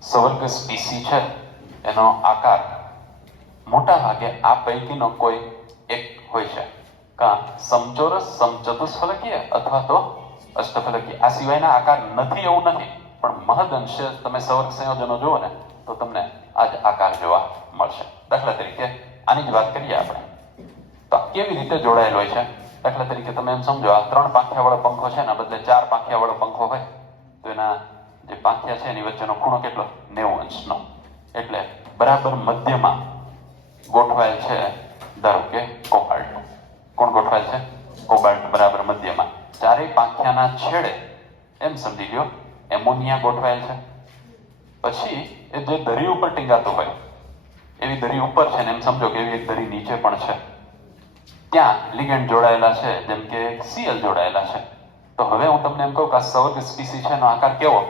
સવર્ગ સ્પીસી છે એનો આકાર મોટા ભાગે આ પૈકીનો કોઈ એક હોય છે. કાં સમચોરસ, સમચતુષ્ફલકીય અથવા તો અષ્ટફલકીય. આ સિવાયના આકાર નથી એવું નથી, પણ મહદઅંશે તમે સવર્ગ સંયોજનો જુઓ ને તો તમને આ જ આકાર જોવા મળશે. દાખલા તરીકે આની જ વાત કરીએ આપણે તો કેવી રીતે જોડાયેલ હોય છે. દાખલા તરીકે તમે એમ સમજો આ 3 પાંખિયાવાળો પંખો છે ને બદલે 4 પાંખિયાવાળો પંખો હોય તો એના જે પાંખિયા છે એની વચ્ચેનો ખૂણો કેટલો? 90 અંશનો. એટલે બરાબર મધ્યમાં ગોઠવાયેલ છે ધારો કે કોબાલ્ટ. કોણ ગોઠવાયેલ છે? કોબાલ્ટ બરાબર મધ્યમાં. 4 પાંખિયાના છેડે એમ સમજી લો એમોનિયા ગોઠવાયેલ છે. પછી એ જે દરી ઉપર ટીંગાતું હોય એવી દરી ઉપર છે ને એમ સમજો કે એવી એક દરી નીચે પણ છે. ત્યાં લિગેન્ડ જોડાયેલા છે, જેમ કે Cl જોડાયેલા છે. તો હવે હું તમને એમ કહું કે આ સવર્ગ સ્પીસી છે એનો આકાર કેવો?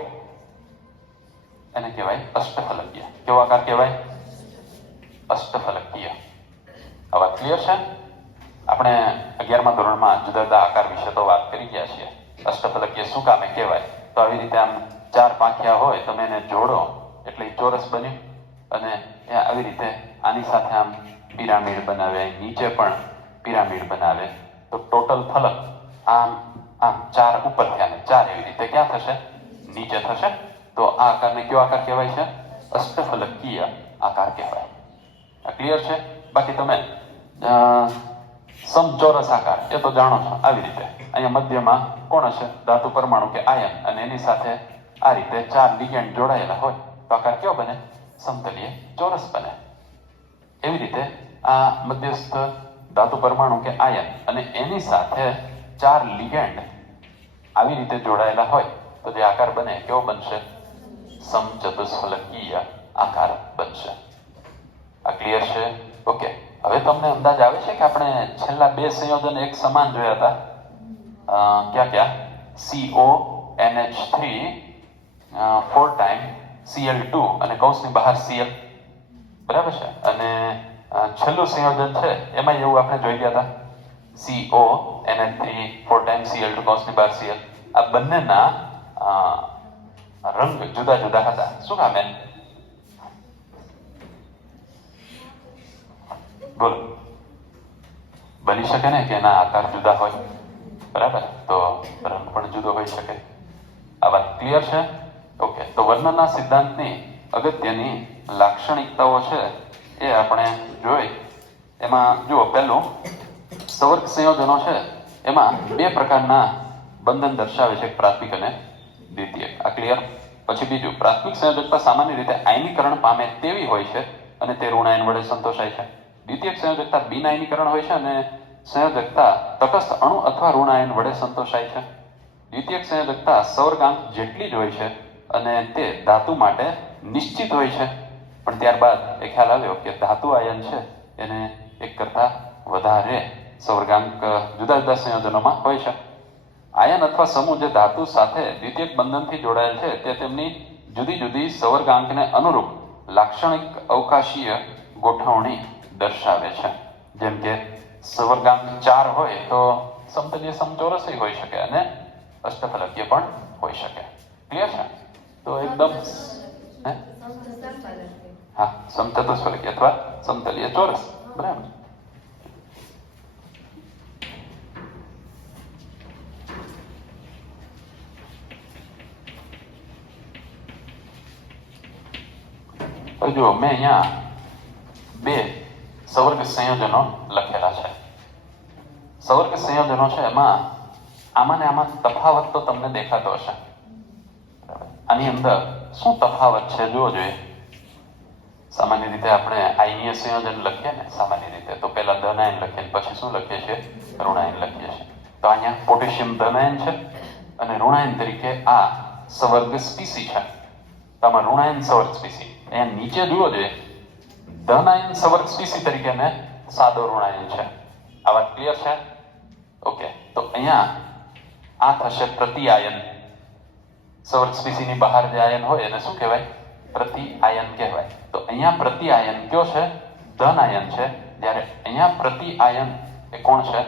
એને કહેવાય અષ્ટફલકીય. કેવો આકાર કહેવાય? અષ્ટફલકીય. આ વાત ક્લિયર છે? આપણે 11મા ધોરણમાં જુદા જુદા આકાર વિશે તો વાત કરી ગયા છીએ. અષ્ટફલકીય શું કામે કહેવાય? તો આવી રીતે આમ 4 પાંખિયા હોય તમે એને જોડો એટલે એ ચોરસ બન્યું, અને આવી રીતે આની સાથે આમ પિરામિડ બનાવે, નીચે પણ પિરામિડ બનાવે, તો ટોટલ ફલક આમ આમ 4 ઉપર થયા ને 4 એવી રીતે ક્યાં થશે? નીચે થશે. તો આ આકારને કયો આકાર કહેવાય છે? અષ્ટફલકીય આકાર કહેવાય. આ ક્લિયર છે? બાકી તમે સમચોરસ આકાર એ તો જાણો છો. આવી રીતે અહીંયા મધ્યમાં કોણ હશે? ધાતુ પરમાણુ કે આયન, અને એની સાથે આ રીતે 4 લિગેન્ડ જોડાયેલા હોય તો આકાર કયો બને? સમતલીય ચોરસ બને. એવી રીતે આ મધ્યસ્થ ધાતુ પરમાણુ કે આયન અને એની સાથે 4 લિગેન્ડ આવી રીતે જોડાયેલા હોય તો જે આકાર બને કેવો બનશે? સમચતુષ્ફલકીય આકાર બનશે. આ ક્લિયર છે? ઓકે. હવે તમને અંદાજ આવે છે કે આપણે છેલ્લા 2 સંયોજન એક સમાન જોયા હતા. ક્યાં ક્યાં? CONH3 4 ટાઈમ Cl2 અને કૌંસની બહાર Cl, બરાબર છે? અને છેલ્લું સંયોજન છે એમાં એવું આપણે જોઈ ગયા હતા CONH3 4 ટાઈમ Cl2 કૌંસની બહાર Cl. આ બંનેના રંગ જુદા જુદા હતા. શું કામે? બોલો. બની શકે ને કે એના આકાર જુદા હોય, બરાબર? તો રંગ પણ જુદો હોઈ શકે. આ વાત ક્લિયર છે? ઓકે. તો વર્ણનના સિદ્ધાંતની અગત્યની લાક્ષણિકતાઓ છે એ આપણે જોઈ. એમાં જુઓ, પહેલું સવર્ગ સંયોજનો છે એમાં 2 પ્રકારના બંધન દર્શાવે છે, પ્રાથમિક અને દ્વિતીયક. આ ક્લિયર? પછી બીજું, પ્રાથમિક સંયોજકતા સામાન્ય રીતે આયનીકરણ પામે તેવી હોય છે અને તે ઋણાયન વડે સંતોષાય છે. દ્વિતીયક સંયોજકતા બિન આયનીકરણ હોય છે અને સંયોજકતા તટસ્થ અણુ અથવા ઋણાયન વડે સંતોષાય છે. દ્વિતીયક સંયોજકતા સવર્ગાંક જેટલી જ હોય છે અને તે ધાતુ માટે નિશ્ચિત હોય છે. પણ ત્યારબાદ એ ખ્યાલ આવ્યો કે ધાતુ આયન છે એને એક કરતાં વધારે સવર્ગાંક જુદા જુદા સંયોજનોમાં હોય છે. આયન અથવા સમૂહ જે ધાતુ સાથે દ્વિતીયક બંધનથી જોડાયેલ છે તે તેમની જુદી જુદી સવર્ગાંકને અનુરૂપ લાક્ષણિક અવકાશીય ગોઠવણી દર્શાવે છે. જેમ કે સવર્ગાંક 4 હોય તો સમતલીય સમચોરસય હોઈ શકે અને અષ્ટફલકીય પણ હોઈ શકે. ક્લિયર છે? તો એકદમ હા, સમચતુષ્ફલકીય અથવા સમતલીય ચોરસ, બરાબર. તો જુઓ, મેં અહીંયા 2 સવર્ગ સંયોજનો લખેલા છે. સવર્ગ સંયોજનો છે એમાં આમાં ને આમાં તફાવત તો તમને દેખાતો હશે. આની અંદર શું તફાવત છે જોવો જોઈએ. સામાન્ય રીતે આપણે આયનીય સંયોજન લખીએ ને, સામાન્ય રીતે તો પહેલા ધનાયન લખીએ, પછી શું લખીએ છીએ? ઋણાયન લખીએ છીએ. તો અહીંયા પોટેશિયમ ધનાયન છે અને ઋણાયન તરીકે આ સવર્ગ સ્પીસી છે. તો આમાં ઋણાયન સવર્ગ સ્પીસી. અહીંયા નીચે જુઓ જોઈએ, ધનાયન સવર્ગ સ્પીસી તરીકે ને સાદો ઋણાયન છે. આ વાત ક્લિયર છે? ઓકે. તો અહીંયા આ થશે પ્રતિ આયન. સવર્ગ સ્પીસીની બહાર જે આયન હોય એને શું કહેવાય? પ્રતિ આયન કહેવાય. તો અહીંયા પ્રતિ આયન કયો છે? ધન આયન છે. જ્યારે અહીંયા પ્રતિ આયન એ કોણ છે?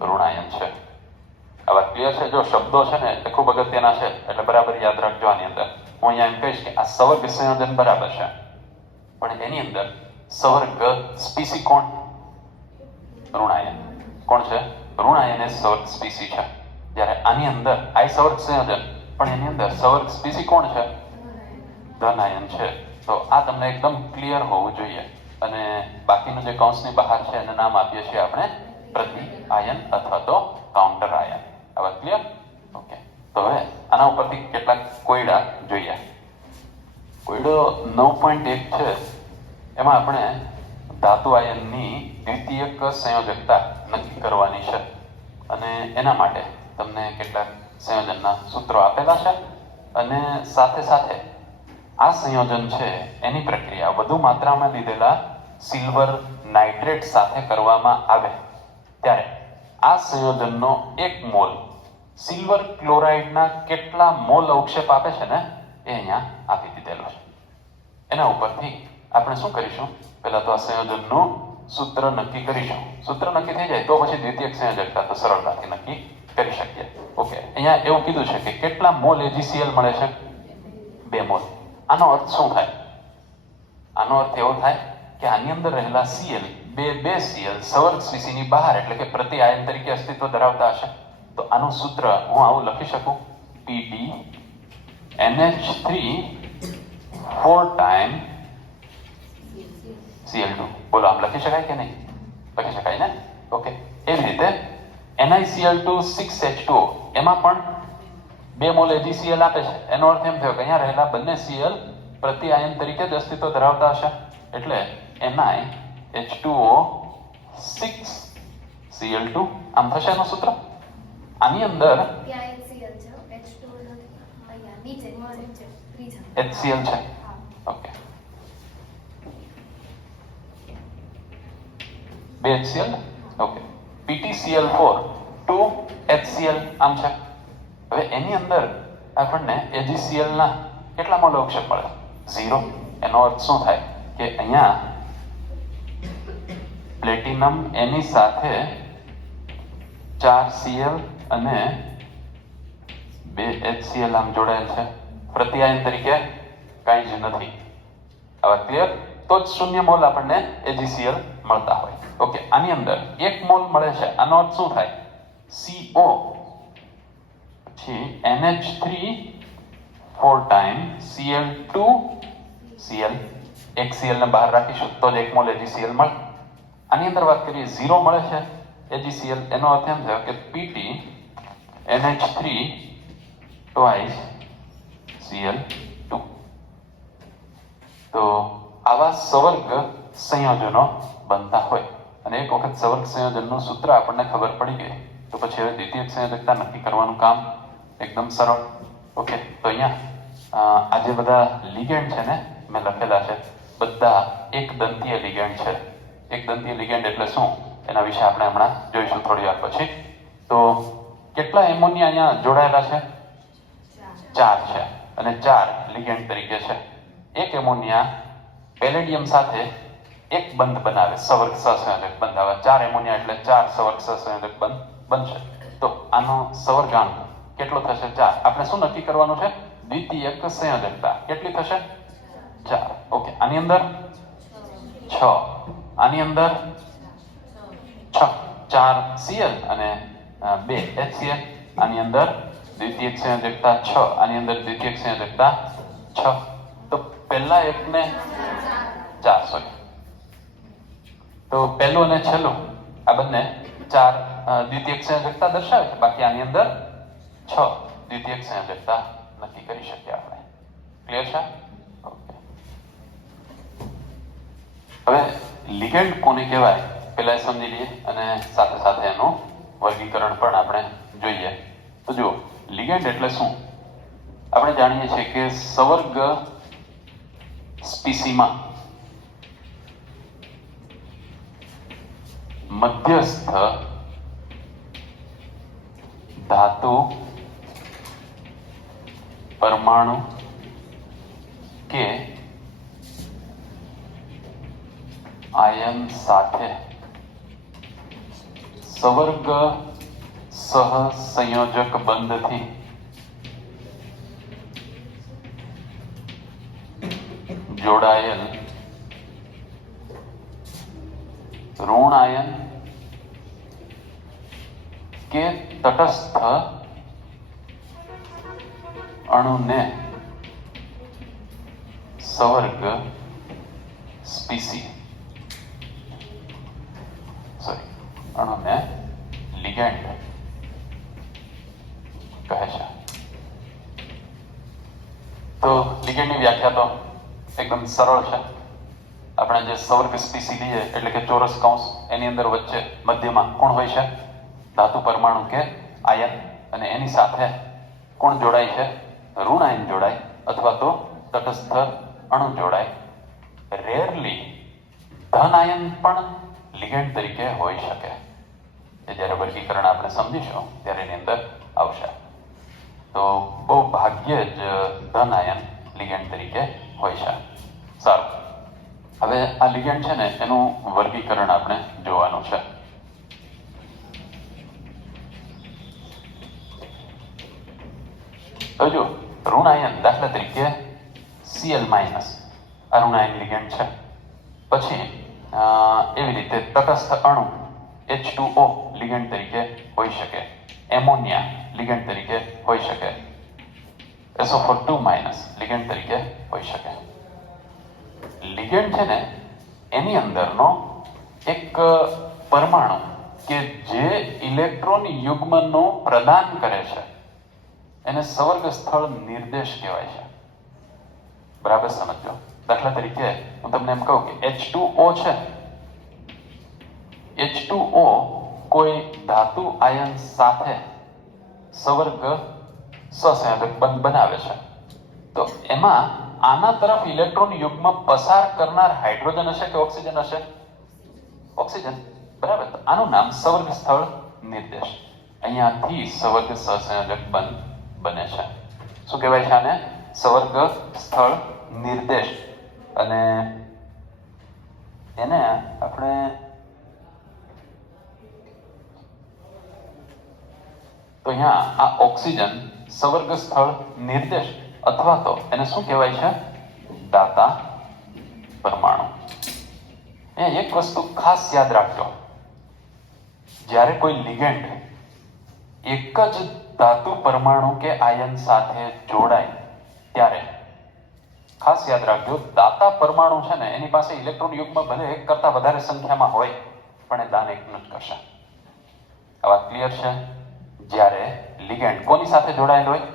ઋણાયન છે. આ વાત ક્લિયર છે? જો શબ્દો છે ને એ ખૂબ અગત્યના છે એટલે બરાબર યાદ રાખજો. આની અંદર હું અહીંયા એમ કહીશ કે આ સવર્ગ સંયોજન બરાબર છે, પણ એની અંદર સવર્ગ સ્પીસી કોણ? ઋણાયન. કોણ છે? ઋણાયન એ સવર્ગ સ્પીસી છે. જ્યારે આની અંદર આ સવર્ગ સંયોજન, પણ એની અંદર સવર્ગ સ્પીસી કોણ છે? ધનાયન છે. તો આ તમને એકદમ ક્લિયર હોવું જોઈએ. અને બાકીનું જે કૌંસની બહાર છે એને નામ આપીએ છીએ આપણે પ્રતિ આયન અથવા તો કાઉન્ટર આયન. આ વાત ક્લિયર? ઓકે. તો હવે આના ઉપરથી કેટલાક કોયડા જોઈએ. કોયડો 9.1 છે. એમાં આપણે ધાતુ આયનની દ્વિતીયક સંયોજકતા નક્કી કરવાની છે અને એના માટે તમને કેટલાક સંયોજનના સૂત્રો આપેલા છે. અને સાથે સાથે આ સંયોજન છે એની પ્રક્રિયા વધુ માત્રામાં લીધેલા સિલ્વર નાઇટ્રેટ સાથે કરવામાં આવે ત્યારે આ સંયોજનનો 1 મોલ સિલ્વર ક્લોરાઇડના કેટલા મોલ અવક્ષેપ આપે છે ને એ અહીંયા આપી દીધેલો છે. એના ઉપરથી આપણે શું કરીશું? પહેલા તો આ સંયોજનનું સૂત્ર નક્કી કરીશું. સૂત્ર નક્કી થઈ જાય તો પછી દ્વિતીયક સંયોજકતા તો સરળતાથી નક્કી કરી શકીએ. ઓકે, અહીંયા એવું કીધું છે કે કેટલા મોલ AgCl મળે છે? 2 મોલ. આનો અર્થ શું થાય? આનો અર્થ એવો થાય કે આની અંદર રહેલા Cl બે Cl સવર્ગ સ્પીસીની બહાર એટલે કે પ્રતિ આયન તરીકે અસ્તિત્વ ધરાવતા હશે. તો આનું સૂત્ર હું આવું લખી શકું, Pb NH3 4 ટાઈમ Cl2. બોલો, આમ લખી શકાય કે નહીં? લખી શકાય ને? ઓકે, એવી રીતે NiCl2 6H2O એમાં પણ 2 મોલ AgCl આપે છે. એનો અર્થ એમ થયો કે અહીંયા રહેલા બંને Cl પ્રતિ આયન તરીકે જ અસ્તિત્વ ધરાવતા હશે. એટલે NiH2O 6Cl2 આમ થશે એનું સૂત્ર. આની અંદર HCl છે. Okay, 2 HCl. Okay, PtCl4 2HCl આમ છે. હવે એની અંદર આપણને AgCl ના કેટલા મોલ અવક્ષેપ મળે? 0. એનો અર્થ શું થાય કે અહીંયા પ્લેટિનમ એની સાથે 4Cl અને 2 HCl આમ જોડાયેલ છે. પ્રતિ આયન તરીકે કાંઈ જ નથી. આવા ક્લિયર? તો જ 0 મોલ આપણને AgCl મળતા હોય. ઓકે, આની અંદર 1 મોલ મળે છે. આનો અર્થ શું થાય? CO પછી NH3 4 ટાઈમ Cl2 Cl. એક Cl ને બહાર રાખીશું તો જ 1 મોલ AgCl મળે. આની અંદર વાત કરીએ 0 મળે છે AgCl. એનો અર્થ એમ થયો કે Pt NH3 twice Cl2. તો આવા સવર્ગ સંયોજનો બનતા હોય અને એક વખત સવર્ગ સંયોજનનું સૂત્ર આપણને ખબર પડી ગઈ તો પછી હવે દ્વિતીયક સંયોજકતા નક્કી કરવાનું કામ એકદમ સરળ. ઓકે, તો અહીંયા આ જે બધા લિગેન્ડ છે ને મેં લખેલા છે બધા એક દંતીય લિગેન્ડ છે. એક દંતીય લિગેન્ડ એટલે શું એના વિશે આપણે હમણાં જોઈશું થોડી વાર પછી. તો કેટલા એમોનિયા અહીંયા જોડાયેલા છે? 4 છે અને 4 લિગેન્ડ તરીકે છે. એક એમોનિયા પેલેડિયમ સાથે એક બંધ બનાવે, સવર્ગ સહસંયોજક બંધ. આવે 4 એમોનિયા એટલે 4 સવર્ગ સહસંયોજક બંધ બનશે. તો આનો સવર્ગાંક કેટલો થશે? 4. આપણે શું નક્કી કરવાનું છે? દ્વિતીયક સંયોજકતા કેટલી થશે? 4. ઓકે, આની અંદર 6, આની અંદર 6, 4 Cl અને 2 HCl. આની અંદર દ્વિતીયક સંયોજકતા 6, આની અંદર દ્વિતીયક સંયોજકતા 6. તો પહેલા એકને 4, સોરી. તો પહેલું અને છેલ્લું આ બંને 4 દ્વિતીયક સંયોજકતા દર્શાવે છે. બાકી આની અંદર 6 દ્વિતીયક સંયોજકતા નક્કી કરી શકીએ આપણે. ક્લિયર છે? ઓકે, હવે લિગેન્ડ કોને કહેવાય પહેલા સમજી લઈએ અને સાથે સાથે એનું વર્ગીકરણ પણ આપણે જોઈએ. તો જુઓ, લિગેન્ડ એટલે શું? આપણે જાણીએ છીએ કે સવર્ગ સ્પીસીમાં મધ્યસ્થ ધાતુ પરમાણુ કે આયન સાથે સવર્ગ સહસંયોજક બંધથી જોડાયેલ ઋણ આયન કે તટસ્થ અણુને સવર્ગ સ્પીસી અણુને લિગેન્ડ કહે છે. તો લિગેન્ડની વ્યાખ્યા તો એકદમ સરળ છે. આપણે જે સવર્ગ સ્પીસી લઈએ એટલે કે ચોરસ કૌંસ એની અંદર વચ્ચે મધ્યમાં કોણ હોય છે? ધાતુ પરમાણુ કે આયન. અને એની સાથે કોણ જોડાય છે? ઋણ આયન જોડાય અથવા તો તટસ્થ અણુ જોડાય. રેરલી ધન આયન પણ લિગેન્ડ તરીકે હોઈ શકે. જ્યારે વર્ગીકરણ આપણે સમજીશું ત્યારે એની અંદર આવશે. તો બહુ ભાગ્યે જ ધન આયન લિગેન્ડ તરીકે હોય છે. સારું, હવે આ લિગેન્ડ છે ને એનું વર્ગીકરણ આપણે જોવાનું છે. તો જો ઋણાયન દાખલા તરીકે Cl- આ ઋણાયન લિગેન્ડ છે. પછી એવી રીતે તટસ્થ અણુ H2O લિગેન્ડ તરીકે હોઈ શકે, એમોનિયા લિગેન્ડ તરીકે હોઈ શકે, SO4 લિગેન્ડ તરીકે હોઈ શકે. લિગેન્ડ છે ને એની અંદરનો એક પરમાણુ કે જે ઇલેક્ટ્રોન યુગ્મનું પ્રદાન કરે છે એને સંવર્ગ સ્થળ નિર્દેશ કહેવાય છે. બરાબર સમજો. દાખલા તરીકે હું તમને એમ કહું કે H2O છે, H2O કોઈ ધાતુ આયન સાથે સંવર્ગ સહસંયોજક બંધ બનાવે છે, તો એમાં આના તરફ ઇલેક્ટ્રોન યુગ્મ પસાર કરનાર હાઇડ્રોજન હશે કે ઓક્સિજન હશે? ઓક્સિજન. બરાબર. તો આનું નામ સંવર્ગ સ્થળ નિર્દેશ. અહીંયાથી સંવર્ગ સહસંયોજક બંધ બને છે. શું કહેવાય છે આને? સંવર્ગ સ્થળ નિર્દેશ. અને એને આપણે તો અહીંયા આ ઓક્સિજન સંવર્ગ સ્થળ નિર્દેશ અથવા તો એને શું કહેવાય છે? દાતા પરમાણુ. એક વસ્તુ ખાસ યાદ રાખજો, જ્યારે કોઈ લિગેન્ડ એક જ ધાતુ પરમાણુ કે આયન સાથે જોડાય ત્યારે ખાસ યાદ રાખજો, દાતા પરમાણુ છે ને એની પાસે ઇલેક્ટ્રોન યુગ્મ ભલે એક કરતા વધારે સંખ્યામાં હોય પણ એ દાન એકનું જ કરશે. આ વાત ક્લિયર છે? જ્યારે લિગેન્ડ કોની સાથે જોડાયેલ હોય?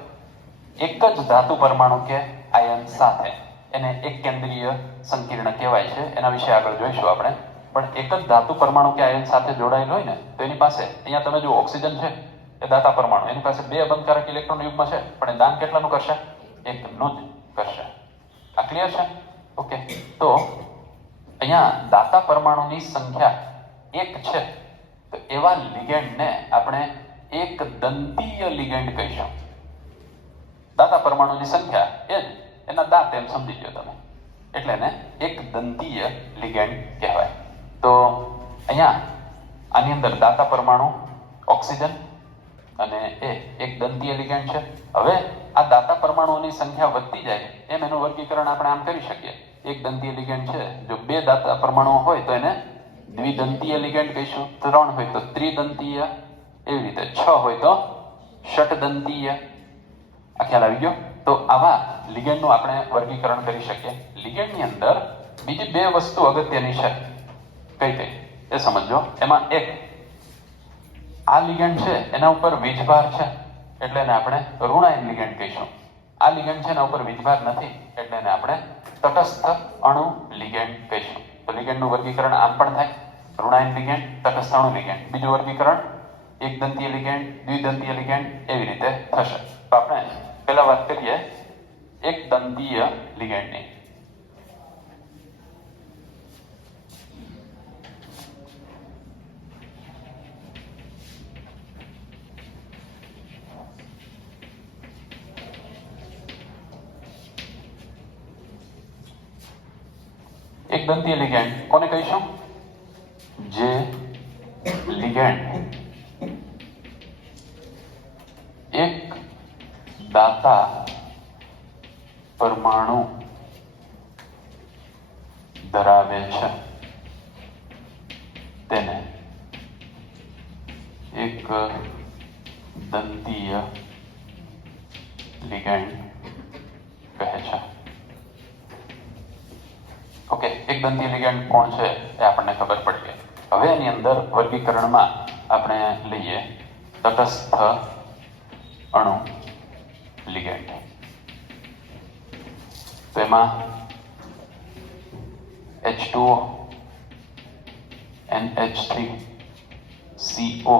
એક જ ધાતુ પરમાણુ કે આયન સાથે, એને એક કેન્દ્રીય સંકીર્ણ કહેવાય છે. એના વિશે આગળ જોઈશું આપણે. પણ એક જ ધાતુ પરમાણુ કે આયન સાથે જોડાયેલ હોય ને તો એની પાસે, અહીંયા તમે જો ઓક્સિજન છે એ દાતા પરમાણુ, એની પાસે 2 બંધકારક ઇલેક્ટ્રોન યુગ્મ છે પણ એ દાન કેટલાનું કરશે? એકનું જ કરશે. આ ક્લિયર છે? ઓકે. તો અહીંયા દાતા પરમાણુની સંખ્યા 1 છે, તો એવા લિગેન્ડને આપણે એક દંતીય લિગેન્ડ કહીશું. દાતા પરમાણુની સંખ્યા એ જ, એના દાંત એમ સમજી લો તમે, એટલે એને એક દંતીય લિગેન્ડ કહેવાય. તો અહીંયા આની અંદર દાતા પરમાણુ ઓક્સિજન અને એ એક દંતીય લિગેન્ડ છે. હવે આ દાતા પરમાણુઓની સંખ્યા વધતી જાય એમ એનું વર્ગીકરણ આપણે આમ કરી શકીએ. એક દંતીય લિગેન્ડ છે, જો 2 દાતા પરમાણુઓ હોય તો એને દ્વિદંતીય લિગેન્ડ કહીશું, 3 હોય તો ત્રિદંતીય, એવી રીતે 6 હોય તો ષટદંતીય. આ ખ્યાલ આવી ગયો? તો આવા લિગેન્ડનું આપણે વર્ગીકરણ કરી શકીએ. લિગેન્ડની અંદર બીજી 2 વસ્તુ અગત્યની છે. કઈ કઈ એ સમજો. એમાં એક, આ લિગેન્ડ છે એના ઉપર વીજભાર છે એટલે એને આપણે ઋણાયન લિગેન્ડ કહીશું. આ લિગેન્ડ છે એના ઉપર વીજભાર નથી એટલે એને આપણે તટસ્થ અણુ લિગેન્ડ કહીશું. તો લિગેન્ડનું વર્ગીકરણ આમ પણ થાય, ઋણાયન લિગેન્ડ, તટસ્થ અણુ લિગેન્ડ. બીજું વર્ગીકરણ એક દંતીય લિગેન્ડ, દ્વિદંતીય લિગેન્ડ, એવી રીતે થશે. તો આપણે પહેલા વાત કરીએ એક દંતીય લિગેન્ડની. એક દંતીય લિગેન્ડ કોને કહીશું? જે લિગેન્ડ એક દાતા પરમાણુ ધરાવે છે તેને એક દંતીય લિગેન્ડ કહે છે. ઓકે, એક દંતીય લિગેન્ડ કોણ છે એ આપણને ખબર પડી ગઈ. હવે એની અંદર વર્ગીકરણમાં આપણે લઈએ તટસ્થ અણુ લિગેન્ડ. તો એમાં H2O, NH3, CO,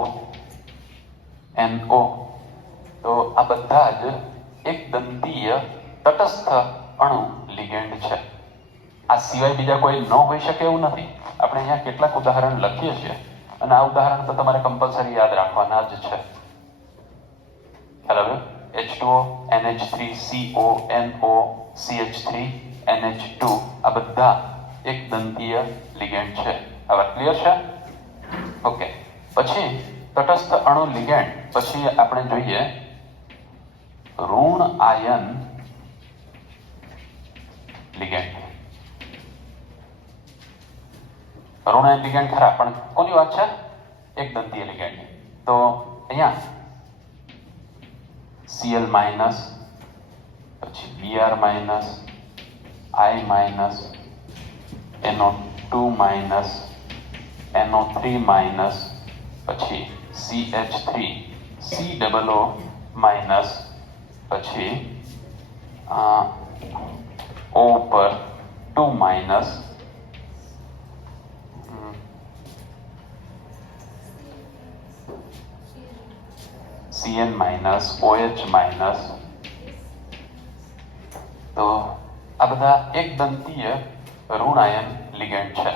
NO, તો આ બધા જ એક દંતીય તટસ્થ અણુ લિગેન્ડ છે. આ સિવાય બીજા કોઈ ન હોઈ શકે એવું નથી. આપણે અહીંયા કેટલાક ઉદાહરણ લખીએ છીએ અને આ ઉદાહરણ તો તમારે કમ્પલસરી યાદ રાખવાના જ છે. ખ્યાલ આવ્યો? H2O, NH3, CO, NO, CH3, NH2, આ બધા એક દંતીય લિગેન્ડ છે. આ વાત ક્લિયર છે? ઓકે. પછી તટસ્થ અણુ લિગેન્ડ પછી આપણે જોઈએ ઋણ આયન લિગેન્ડ. ઋણ આયન લિગેન્ડ ખરા, પણ કોની વાત છે? એક દંતીય લિગેન્ડ. તો અહીંયા Cl માઇનસ, પછી Br minus, I minus, NO2 minus, NO3 minus, પછી CH3 COO માઇનસ, પછી O પર 2 minus, Cn minus, OH minus. તો આ બધા એક દંતીય ઋણ આયન લિગેન્ડ છે.